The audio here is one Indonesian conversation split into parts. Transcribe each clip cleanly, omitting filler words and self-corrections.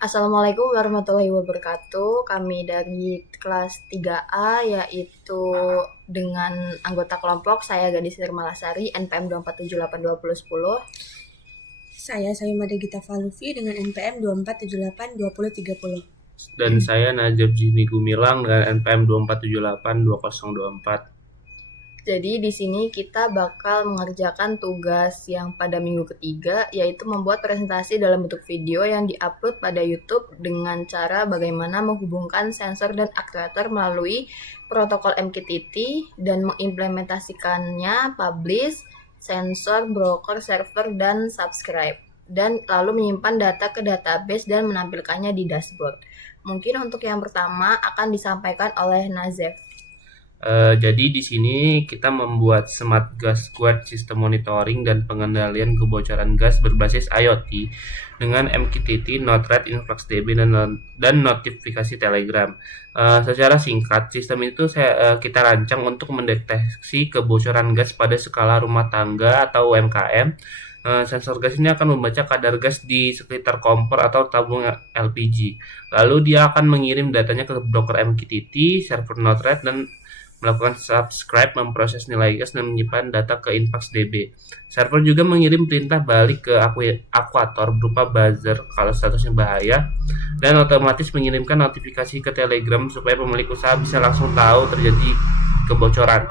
Assalamualaikum warahmatullahi wabarakatuh. Kami dari kelas 3A yaitu dengan anggota kelompok saya Gadis Nirmalasari NPM 2478210. Saya Sayumada Gita Falufi dengan NPM 24782030. Dan saya Najib Zini Gumilang dengan NPM 24782024. Jadi di sini kita bakal mengerjakan tugas yang pada minggu ketiga, yaitu membuat presentasi dalam bentuk video yang diupload pada YouTube dengan cara bagaimana menghubungkan sensor dan aktuator melalui protokol MQTT dan mengimplementasikannya publish, sensor, broker, server, dan subscribe. Dan lalu menyimpan data ke database dan menampilkannya di dashboard. Mungkin untuk yang pertama akan disampaikan oleh Nazef. Jadi di sini kita membuat Smart Gas Squad sistem monitoring dan pengendalian kebocoran gas berbasis IoT dengan MQTT, Node-RED, InfluxDB dan notifikasi Telegram. Secara singkat, sistem itu kita rancang untuk mendeteksi kebocoran gas pada skala rumah tangga atau UMKM. Sensor gas ini akan membaca kadar gas di sekitar kompor atau tabung LPG. Lalu dia akan mengirim datanya ke broker MQTT, server Node-RED, dan melakukan subscribe, memproses nilai gas, dan menyimpan data ke InfluxDB. Server juga mengirim perintah balik ke akuator berupa buzzer kalau statusnya bahaya, dan otomatis mengirimkan notifikasi ke Telegram supaya pemilik usaha bisa langsung tahu terjadi kebocoran.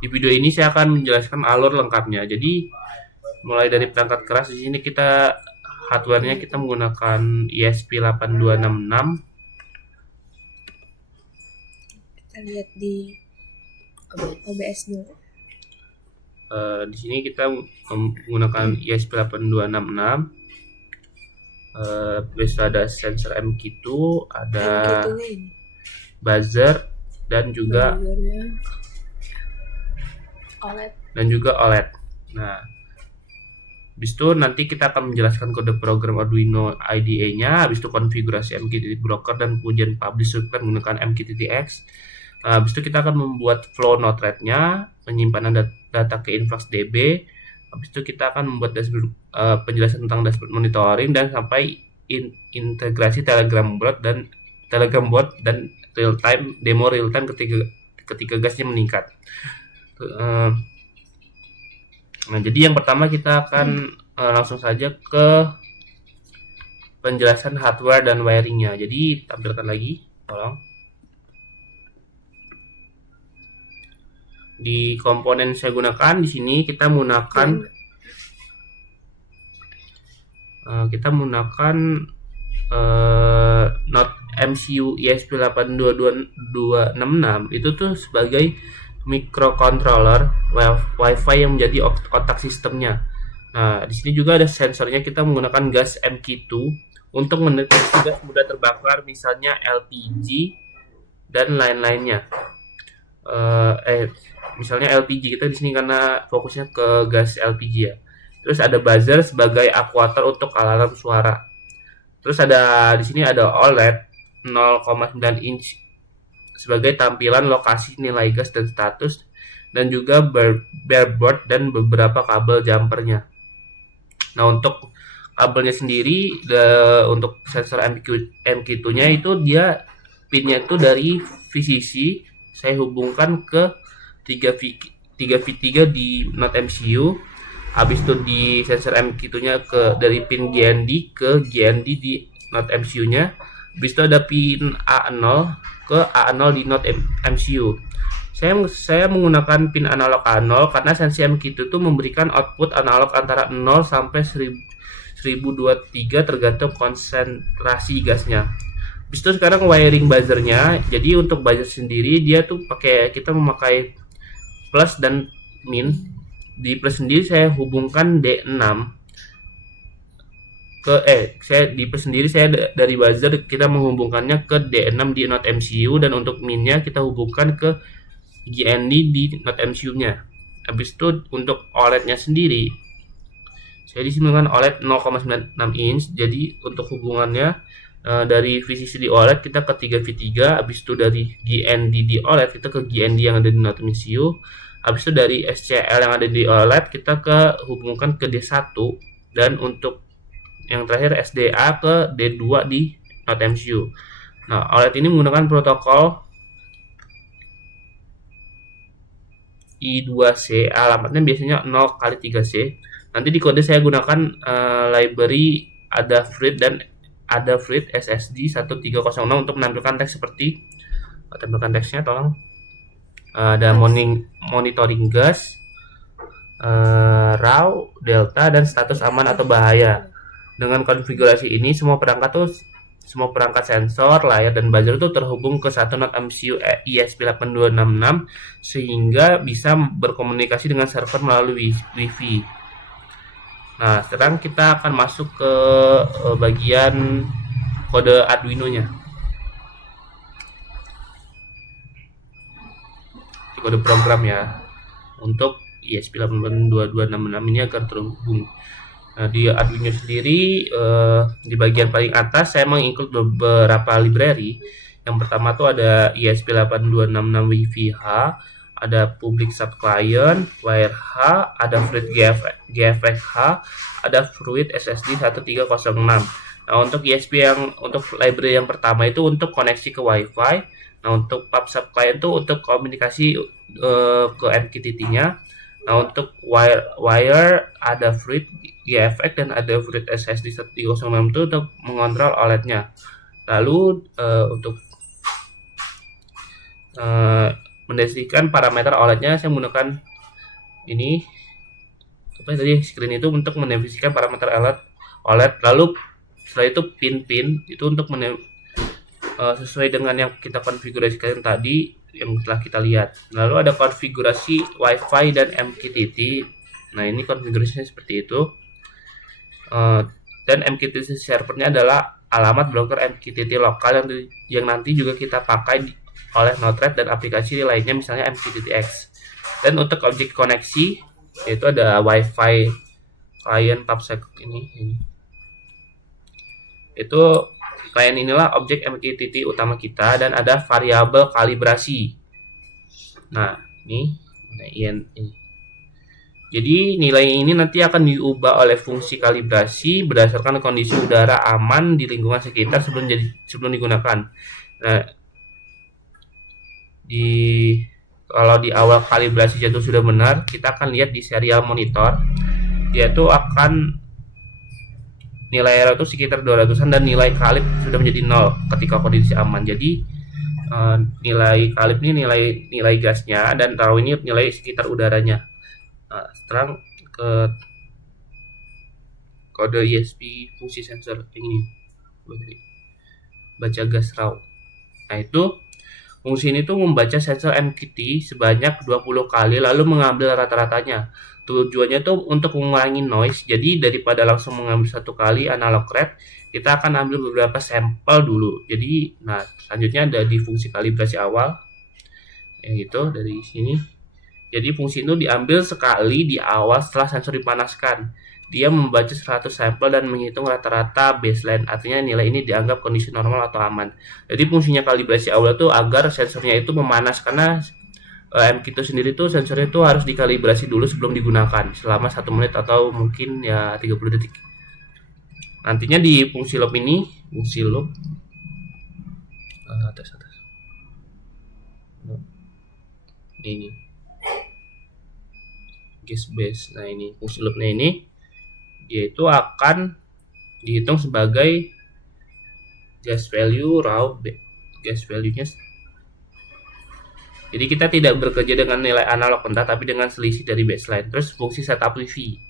Di video ini saya akan menjelaskan alur lengkapnya. Jadi mulai dari perangkat keras, di sini kita hardware-nya kita menggunakan ESP8266. Kita lihat di OBS dulu. Di sini kita menggunakan ESP8266. Bisa ada sensor MQ2, ada buzzer, dan juga OLED. Nah, habis itu nanti kita akan menjelaskan kode program Arduino IDE-nya, habis itu konfigurasi MQTT broker dan pujian publish subscribe menggunakan MQTT-X. Habis itu kita akan membuat flow Node-RED-nya, penyimpanan data ke InfluxDB. Habis itu kita akan membuat dashboard, penjelasan tentang dashboard monitoring, dan sampai integrasi Telegram bot dan demo real time ketika gasnya meningkat. Nah, jadi yang pertama kita akan langsung saja ke penjelasan hardware dan wiringnya. Jadi tampilkan lagi, tolong. Di komponen saya gunakan di sini kita menggunakan Node MCU ESP822266 itu tuh sebagai microcontroller Wi-Fi yang menjadi otak sistemnya. Nah, di sini juga ada sensornya. Kita menggunakan gas MQ2 untuk mendeteksi gas mudah terbakar, misalnya LPG dan lain-lainnya. Misalnya LPG, kita di sini karena fokusnya ke gas LPG ya. Terus ada buzzer sebagai akuator untuk alarm suara. Terus ada di sini ada OLED 0,9 inch sebagai tampilan lokasi nilai gas dan status, dan juga breadboard dan beberapa kabel jumpernya. Nah, untuk kabelnya sendiri, untuk sensor MQ2-nya itu dia pinnya itu dari VCC, saya hubungkan ke 3V3 di Node MCU. Habis itu di sensor MQ2-nya dari pin GND ke GND di Node MCU-nya. Habis itu ada pin A0 ke A0 di Node MCU. Saya menggunakan pin analog A0 karena sensi MQ2 itu memberikan output analog antara 0 sampai 1023 tergantung konsentrasi gasnya. Habis itu sekarang wiring buzzernya. Jadi untuk buzzer sendiri dia tuh kita memakai plus dan min. Di plus sendiri saya hubungkan D6 di plus sendiri saya dari buzzer kita menghubungkannya ke D6 di Node MCU, dan untuk minnya kita hubungkan ke GND di Node MCU-nya. Habis itu untuk OLED-nya sendiri saya di sini menggunakan OLED 0,96 inch. Jadi untuk hubungannya dari VCC di OLED kita ke 3V3, habis itu dari GND di OLED kita ke GND yang ada di Node MCU. Habis itu dari SCL yang ada di OLED kita hubungkan ke D1, dan untuk yang terakhir SDA ke D2 di Node MCU. Nah, OLED ini menggunakan protokol I2C, alamatnya biasanya 0x3C. Nanti di kode saya gunakan library Adafruit dan Adafruit SSD 1306 untuk menampilkan teks seperti tampilkan teksnya tolong. Ada monitoring gas, raw, delta, dan status aman atau bahaya. Dengan konfigurasi ini semua perangkat sensor, layar, dan buzzer itu terhubung ke satu node MCU ESP8266 sehingga bisa berkomunikasi dengan server melalui Wi-Fi. Nah, sekarang kita akan masuk ke bagian kode Arduino-nya. Kode program ya untuk ESP8266 ini agar terhubung. Nah, di Arduino sendiri di bagian paling atas saya menginclude beberapa library. Yang pertama tuh ada ESP8266 Wi-Fi H, ada Public Sub Client, Wire H, ada Fruit GFX H, ada Fruit SSD 1306. Nah, untuk untuk library yang pertama itu untuk koneksi ke Wi-Fi. Nah, untuk Pub Sub Client itu untuk komunikasi ke MQTT-nya. Nah, untuk wire ada Fruit GFX dan ada Fruit SSD 1306 itu untuk mengontrol OLED-nya. Lalu untuk mendeskripsikan parameter OLED-nya saya menggunakan ini tadi screen itu untuk mendefinisikan parameter OLED. Lalu setelah itu pin itu untuk sesuai dengan yang kita konfigurasikan tadi yang telah kita lihat. Lalu ada konfigurasi Wi-Fi dan MQTT. Nah, ini konfigurasinya seperti itu. Dan MQTT servernya adalah alamat broker MQTT lokal yang nanti juga kita pakai oleh Node-RED dan aplikasi lainnya, misalnya MQTT-X. Dan untuk objek koneksi yaitu ada Wi-Fi client PubSec ini. Itu klien inilah objek MQTT utama kita dan ada variabel kalibrasi. Nah, ini. Jadi nilai ini nanti akan diubah oleh fungsi kalibrasi berdasarkan kondisi udara aman di lingkungan sekitar sebelum digunakan. Nah, kalau di awal kalibrasi jatuh sudah benar, kita akan lihat di serial monitor, yaitu akan nilai error itu sekitar 200-an dan nilai kalib sudah menjadi 0 ketika kondisi aman. Jadi nilai kalib ini nilai gasnya dan raw ini nilai sekitar udaranya. Nah, sekarang ke kode ESP fungsi sensor ini baca gas raw. Nah, itu fungsi ini tuh membaca sensor MQTT sebanyak 20 kali lalu mengambil rata-ratanya. Tujuannya tuh untuk mengurangi noise. Jadi daripada langsung mengambil satu kali analog read, kita akan ambil beberapa sampel dulu. Jadi nah, selanjutnya ada di fungsi kalibrasi awal yang itu dari sini. Jadi fungsi itu diambil sekali di awal setelah sensor dipanaskan. Dia membaca 100 sampel dan menghitung rata-rata baseline. Artinya nilai ini dianggap kondisi normal atau aman. Jadi fungsinya kalibrasi awal itu agar sensornya itu memanas, karena MQ sendiri tuh sensornya itu harus dikalibrasi dulu sebelum digunakan selama 1 menit atau mungkin ya 30 detik. Nantinya di fungsi loop ini, atas. Ini gas base. Nah, ini fungsi loopnya ini yaitu akan dihitung sebagai gas value raw gas value-nya. Jadi kita tidak bekerja dengan nilai analog mentah tapi dengan selisih dari baseline. Terus fungsi setup Wi-Fi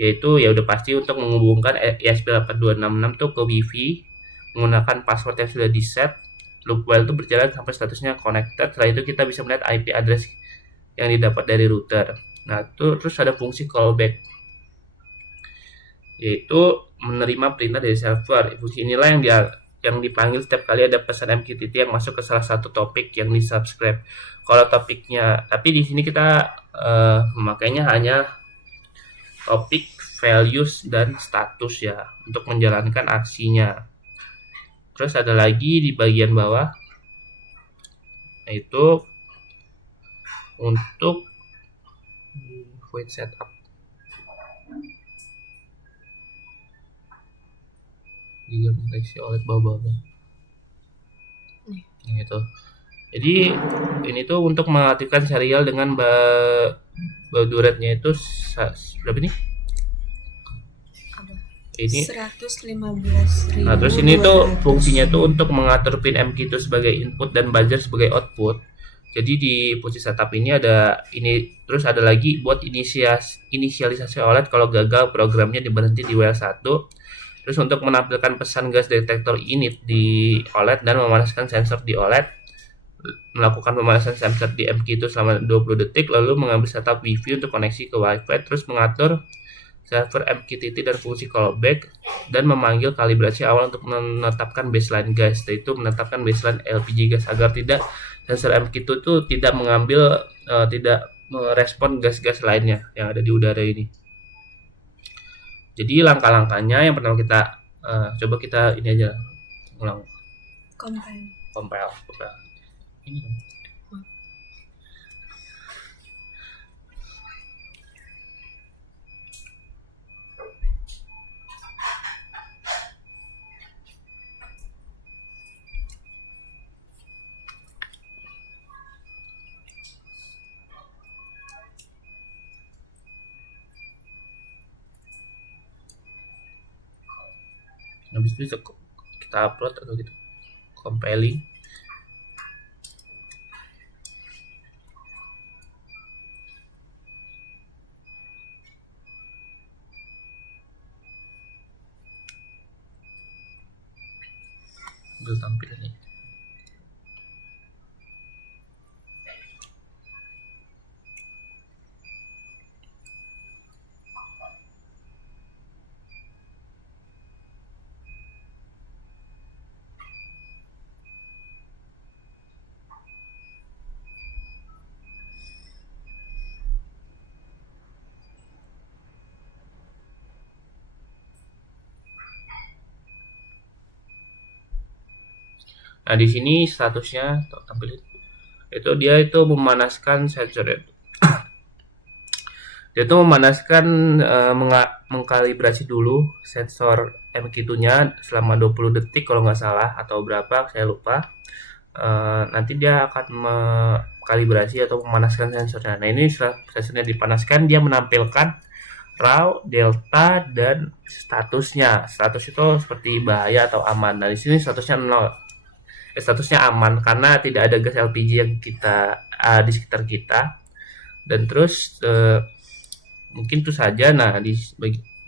yaitu ya udah pasti untuk menghubungkan ESP8266 tuh ke Wi-Fi menggunakan password yang sudah di set. Loop while itu berjalan sampai statusnya connected. Setelah itu kita bisa melihat IP address yang didapat dari router. Nah, terus ada fungsi callback yaitu menerima perintah dari server. Fungsi inilah yang dipanggil setiap kali ada pesan MQTT yang masuk ke salah satu topik yang di subscribe. Kalau topiknya, tapi di sini kita memakainya hanya topik, values, dan status ya untuk menjalankan aksinya. Terus ada lagi di bagian bawah yaitu untuk void setup. Giga koneksi OLED bawah-bawah. Yang itu. Jadi ini tuh untuk mengaktifkan serial dengan baud rate-nya itu berapa nih? Apa? Ini 115.200. Nah, terus ini tuh fungsinya tuh untuk mengatur pin MQ itu sebagai input dan buzzer sebagai output. Jadi di posisi setup ini ada ini, terus ada lagi buat inisialisasi OLED kalau gagal programnya diberhenti di WL1. Terus untuk menampilkan pesan gas detektor init di OLED dan memanaskan sensor di OLED, melakukan pemanasan sensor di MQ itu selama 20 detik, lalu mengambil setup Wi-Fi untuk koneksi ke Wi-Fi, terus mengatur server MQTT dan fungsi callback, dan memanggil kalibrasi awal untuk menetapkan baseline gas, yaitu menetapkan baseline LPG gas agar tidak sensor MQ itu tidak mengambil tidak merespon gas-gas lainnya yang ada di udara ini. Jadi langkah-langkahnya yang pertama kita coba kita ini aja ulang compile ini. Habis itu kita upload atau gitu compiling. Belum tampil nih. Nah, di sini statusnya tampil itu dia itu memanaskan sensor itu. Dia tuh memanaskan mengkalibrasi dulu sensor MQ2-nya selama 20 detik kalau nggak salah, atau berapa saya lupa. Nanti dia akan mengkalibrasi atau memanaskan sensornya. Nah, ini setelah sensornya dipanaskan, dia menampilkan raw, delta, dan statusnya. Status itu seperti bahaya atau aman. Nah, di sini statusnya 0. Statusnya aman karena tidak ada gas LPG yang di sekitar kita. Dan terus mungkin itu saja. Nah, di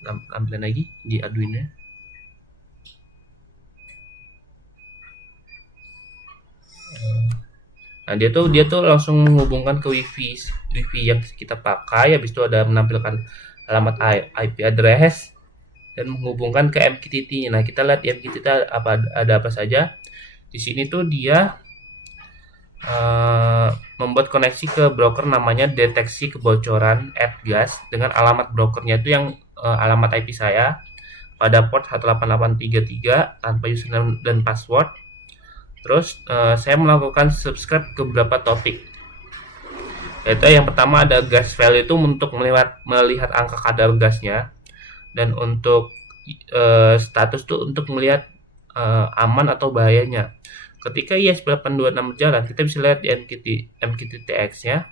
tampilan lagi di Arduino. Nah, dia tuh langsung menghubungkan ke wifi yang kita pakai. Habis itu ada menampilkan alamat IP address dan menghubungkan ke MQTT. Nah, kita lihat di MQTT ada apa saja. Di sini tuh dia membuat koneksi ke broker namanya deteksi kebocoran @gas dengan alamat brokernya itu yang alamat IP saya pada port 18833 tanpa username dan password. Terus saya melakukan subscribe ke beberapa topik, yaitu yang pertama ada gas value itu untuk melihat angka kadar gasnya, dan untuk status tuh untuk melihat aman atau bahayanya. Ketika IS826 berjalan, kita bisa lihat di MQTT-X nya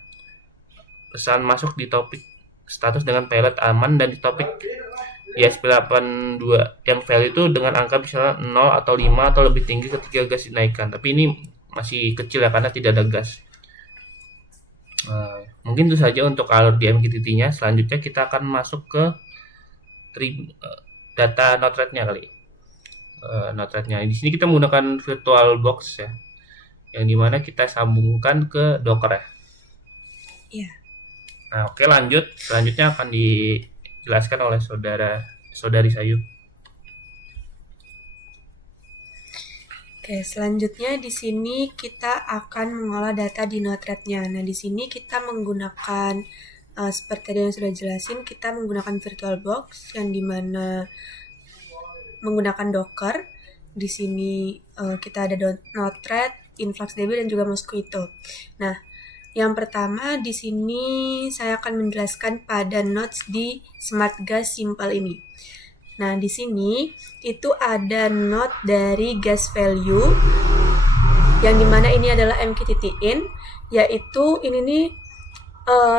pesan masuk di topik status dengan pilot aman, dan di topik IS82 yang value itu dengan angka misalnya 0 atau 5 atau lebih tinggi ketika gas dinaikkan. Tapi ini masih kecil ya karena tidak ada gas. Mungkin itu saja untuk alur di MQTT-nya. Selanjutnya kita akan masuk ke data Node-RED-nya kali. Node-RED-nya. Di sini kita menggunakan VirtualBox ya, yang dimana kita sambungkan ke Docker ya. Iya. Nah, oke, lanjut. Selanjutnya akan dijelaskan oleh saudari Sayu. Oke, selanjutnya di sini kita akan mengolah data di Node-RED-nya. Nah, di sini kita menggunakan seperti yang sudah jelasin, kita menggunakan VirtualBox yang dimana menggunakan Docker. Di sini kita ada Node-RED, InfluxDB, dan juga Mosquito. Nah, yang pertama di sini saya akan menjelaskan pada nodes di SmartGas Simple ini. Nah, di sini itu ada note dari gas value yang dimana ini adalah MQTT-in, yaitu ini nih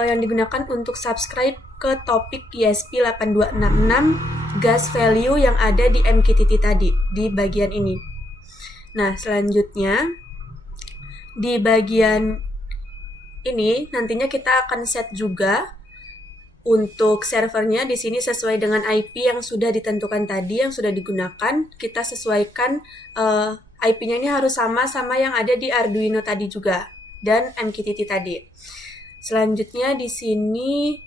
yang digunakan untuk subscribe ke topik ESP8266 gas value yang ada di MQTT tadi, di bagian ini. Nah, selanjutnya di bagian ini nantinya kita akan set juga untuk servernya. Di sini sesuai dengan IP yang sudah ditentukan tadi, yang sudah digunakan, kita sesuaikan IP-nya ini harus sama yang ada di Arduino tadi juga dan MQTT tadi. Selanjutnya di sini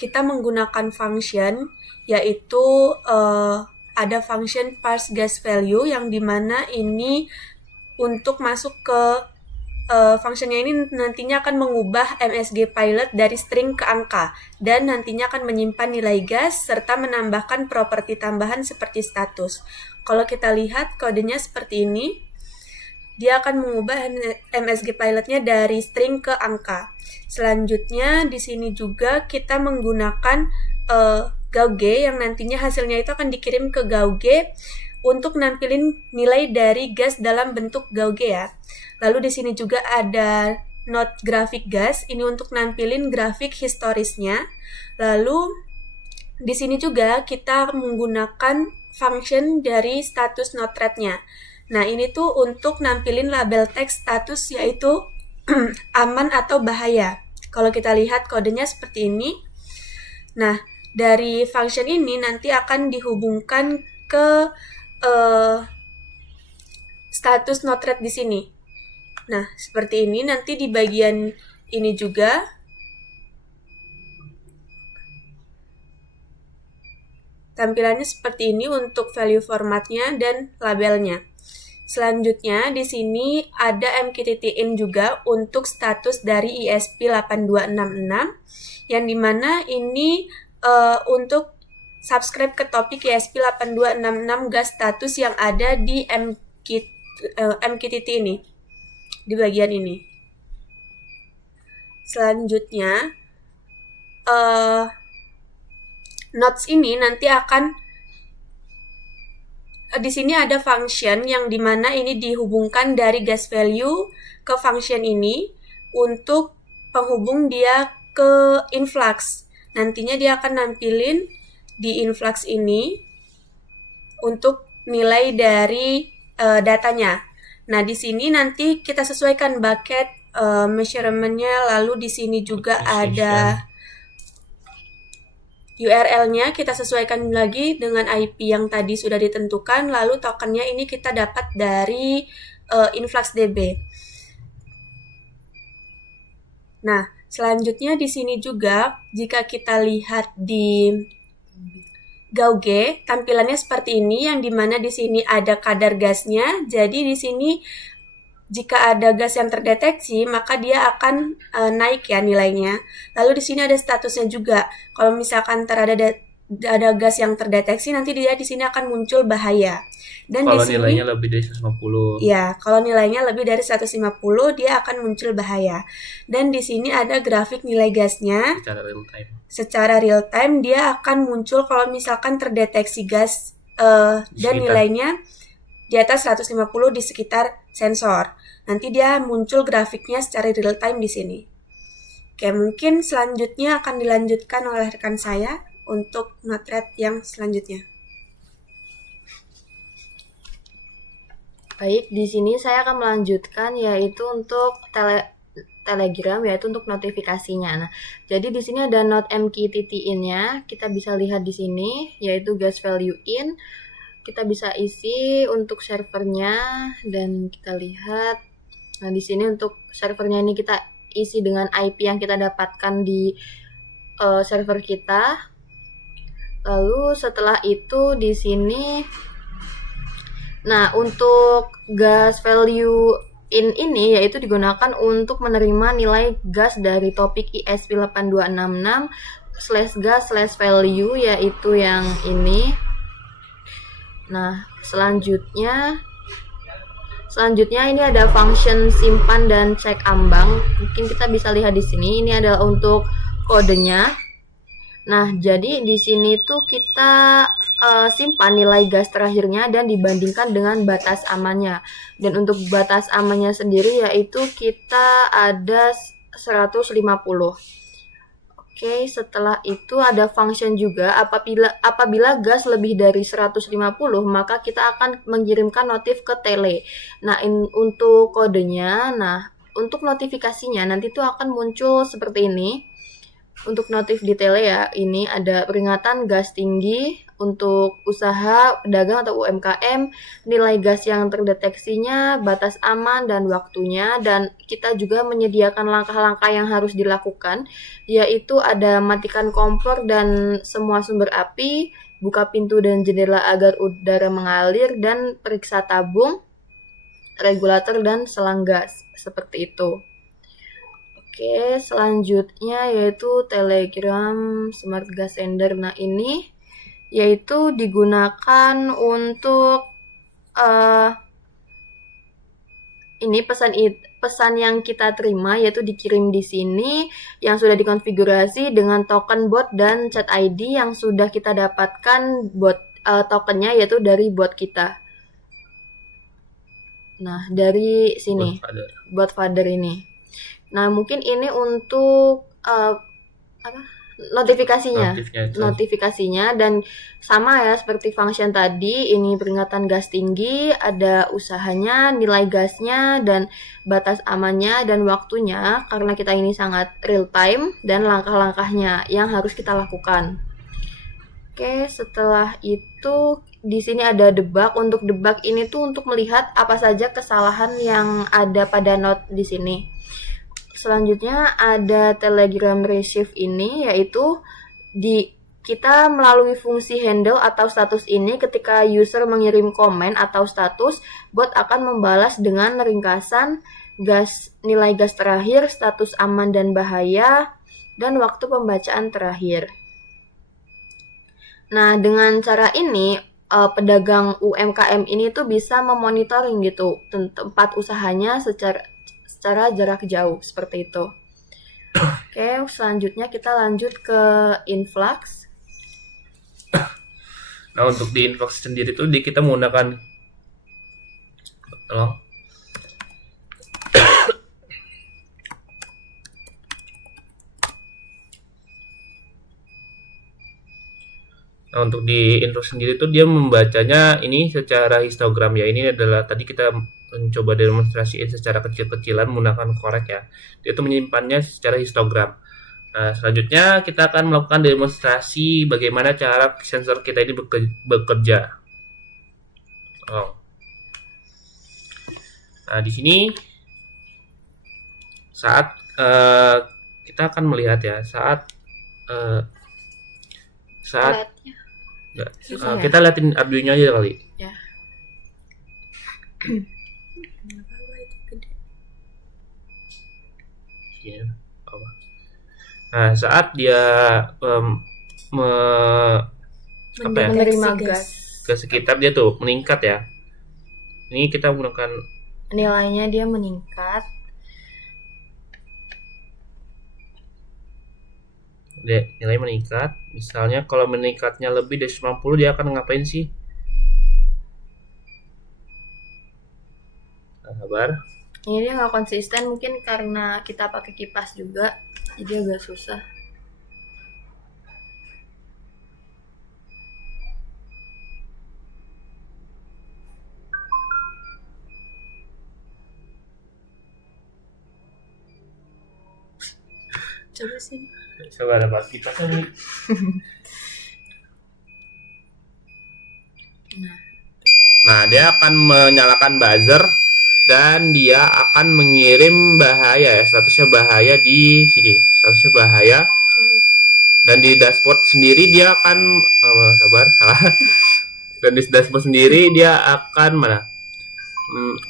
kita menggunakan function, yaitu ada function parse gas value yang dimana ini untuk masuk ke functionnya ini nantinya akan mengubah MSG pilot dari string ke angka dan nantinya akan menyimpan nilai gas serta menambahkan properti tambahan seperti status. Kalau kita lihat kodenya seperti ini, dia akan mengubah MSG pilotnya dari string ke angka. Selanjutnya di sini juga kita menggunakan Gauge yang nantinya hasilnya itu akan dikirim ke Gauge untuk nampilin nilai dari gas dalam bentuk Gauge ya. Lalu di sini juga ada note grafik gas, ini untuk nampilin grafik historisnya. Lalu di sini juga kita menggunakan function dari status note thread-nya. Nah, ini tuh untuk nampilin label teks status yaitu aman atau bahaya. Kalau kita lihat kodenya seperti ini. Nah, dari function ini nanti akan dihubungkan ke status note thread di sini. Nah, seperti ini. Nanti di bagian ini juga tampilannya seperti ini untuk value formatnya dan labelnya. Selanjutnya di sini ada MQTT-in juga untuk status dari ESP8266 yang dimana ini untuk subscribe ke topik ESP8266 gas status yang ada di MQTT ini, di bagian ini. Selanjutnya notes ini nanti akan di sini ada function yang dimana ini dihubungkan dari gas value ke function ini untuk penghubung dia ke influx. Nantinya dia akan nampilin di influx ini untuk nilai dari datanya. Nah, di sini nanti kita sesuaikan bucket measurement-nya, lalu di sini juga ada URL-nya kita sesuaikan lagi dengan IP yang tadi sudah ditentukan, lalu tokennya ini kita dapat dari InfluxDB. Nah, selanjutnya di sini juga jika kita lihat di Gauge, tampilannya seperti ini yang dimana di sini ada kadar gasnya. Jadi di sini jika ada gas yang terdeteksi, maka dia akan naik ya nilainya. Lalu di sini ada statusnya juga. Kalau misalkan ada gas yang terdeteksi, nanti dia di sini akan muncul bahaya. Dan kalau di sini, nilainya lebih dari 150. ya, kalau nilainya lebih dari 150, dia akan muncul bahaya. Dan di sini ada grafik nilai gasnya. Secara real time. Secara real time dia akan muncul kalau misalkan terdeteksi gas dan nilainya di atas 150 di sekitar sensor. Nanti dia muncul grafiknya secara real time di sini. Oke, mungkin selanjutnya akan dilanjutkan oleh rekan saya untuk note thread yang selanjutnya. Baik, di sini saya akan melanjutkan yaitu untuk Telegram, yaitu untuk notifikasinya. Nah, jadi di sini ada note MQTT-in-nya, kita bisa lihat di sini yaitu gas value in. Kita bisa isi untuk servernya dan kita lihat. Nah, di sini untuk servernya ini kita isi dengan IP yang kita dapatkan di server kita. Lalu setelah itu di sini, nah untuk gas value in ini yaitu digunakan untuk menerima nilai gas dari topik ESP8266/gas/value yaitu yang ini. Nah, selanjutnya ini ada function simpan dan cek ambang. Mungkin kita bisa lihat di sini. Ini adalah untuk kodenya. Nah, jadi di sini tuh kita simpan nilai gas terakhirnya dan dibandingkan dengan batas amannya. Dan untuk batas amannya sendiri yaitu kita ada 150. Oke, setelah itu ada function juga. Apabila gas lebih dari 150, maka kita akan mengirimkan notif ke tele. Nah, untuk kodenya, untuk notifikasinya nanti tuh akan muncul seperti ini. Untuk notif di tele ya, ini ada peringatan gas tinggi untuk usaha, pedagang atau UMKM, nilai gas yang terdeteksinya, batas aman dan waktunya, dan kita juga menyediakan langkah-langkah yang harus dilakukan, yaitu ada matikan kompor dan semua sumber api, buka pintu dan jendela agar udara mengalir, dan periksa tabung, regulator dan selang gas, seperti itu. Oke, selanjutnya yaitu Telegram Smart Gas Sender. Nah, ini yaitu digunakan untuk ini pesan yang kita terima yaitu dikirim di sini yang sudah dikonfigurasi dengan token bot dan chat ID yang sudah kita dapatkan tokennya yaitu dari bot kita. Nah, dari sini bot father ini. Nah, mungkin ini untuk notifikasinya dan sama ya seperti function tadi, ini peringatan gas tinggi, ada usahanya, nilai gasnya, dan batas amannya dan waktunya karena kita ini sangat real time dan langkah-langkahnya yang harus kita lakukan. Oke, setelah itu di sini ada debug. Untuk debug ini tuh untuk melihat apa saja kesalahan yang ada pada note di sini. Selanjutnya ada Telegram Receive ini, yaitu kita melalui fungsi handle atau status ini ketika user mengirim komen atau status, bot akan membalas dengan ringkasan nilai gas terakhir, status aman dan bahaya, dan waktu pembacaan terakhir. Nah, dengan cara ini pedagang UMKM ini tuh bisa memonitoring gitu tempat usahanya secara jarak jauh seperti itu. Oke, selanjutnya kita lanjut ke Influx. Nah, untuk di Influx sendiri tuh kita menggunakan Nah, untuk di Influx sendiri tuh dia membacanya ini secara histogram ya. Ini adalah tadi kita mencoba demonstrasiin secara kecil-kecilan menggunakan korek ya. Dia tuh menyimpannya secara histogram. Nah, selanjutnya kita akan melakukan demonstrasi bagaimana cara sensor kita ini bekerja. Nah, di sini saat kita akan melihat ya saat kita liatin Arduino aja kali. Ya. Nah, saat dia menerima gas ke sekitar dia tuh meningkat ya. Ini kita menggunakan nilainya dia meningkat. Nilai meningkat. Misalnya kalau meningkatnya lebih dari 90 dia akan ngapain sih? Nah, sabar. Ini dia nggak konsisten mungkin karena kita pakai kipas juga, jadi agak susah. Coba sini. Coba ada kipasnya nih. Nah, dia akan menyalakan buzzer dan dia akan mengirim bahaya ya, statusnya bahaya di sini, statusnya bahaya. Dan di dashboard sendiri dia akan dan di dashboard sendiri dia akan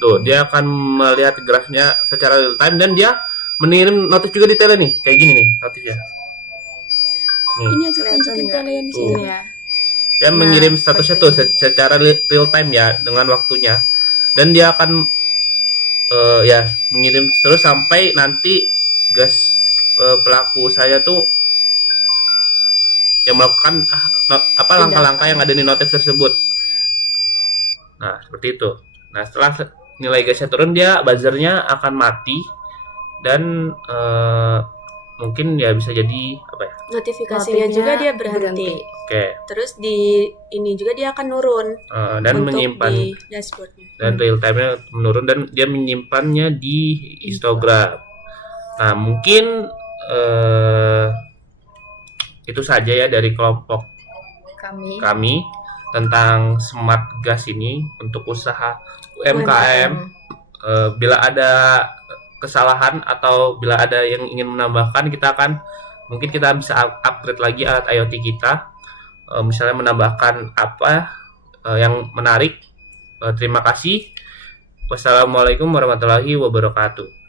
tuh dia akan melihat grafiknya secara real time dan dia mengirim notif juga di tele nih, kayak gini nih notifnya. Ini aja tunjukin tele yang di sini ya. Dia mengirim statusnya tuh secara real time ya dengan waktunya, dan dia akan mengirim terus sampai nanti gas pelaku saya tuh yang melakukan langkah-langkah yang ada di notif tersebut. Nah, seperti itu. Nah, setelah nilai gasnya turun, dia buzzernya akan mati dan mungkin ya bisa jadi apa ya? Notifikasinya Notifnya juga dia berhenti. Oke. Terus di ini juga dia akan nurun Dan untuk menyimpan di dashboardnya. dan real time-nya menurun dan dia menyimpannya di histogram. Nah, mungkin itu saja ya dari kelompok kami tentang smart gas ini untuk usaha UMKM. Bila ada kesalahan atau bila ada yang ingin menambahkan, mungkin kita bisa upgrade lagi alat IoT kita, misalnya menambahkan apa yang menarik. Terima kasih. Wassalamualaikum warahmatullahi wabarakatuh.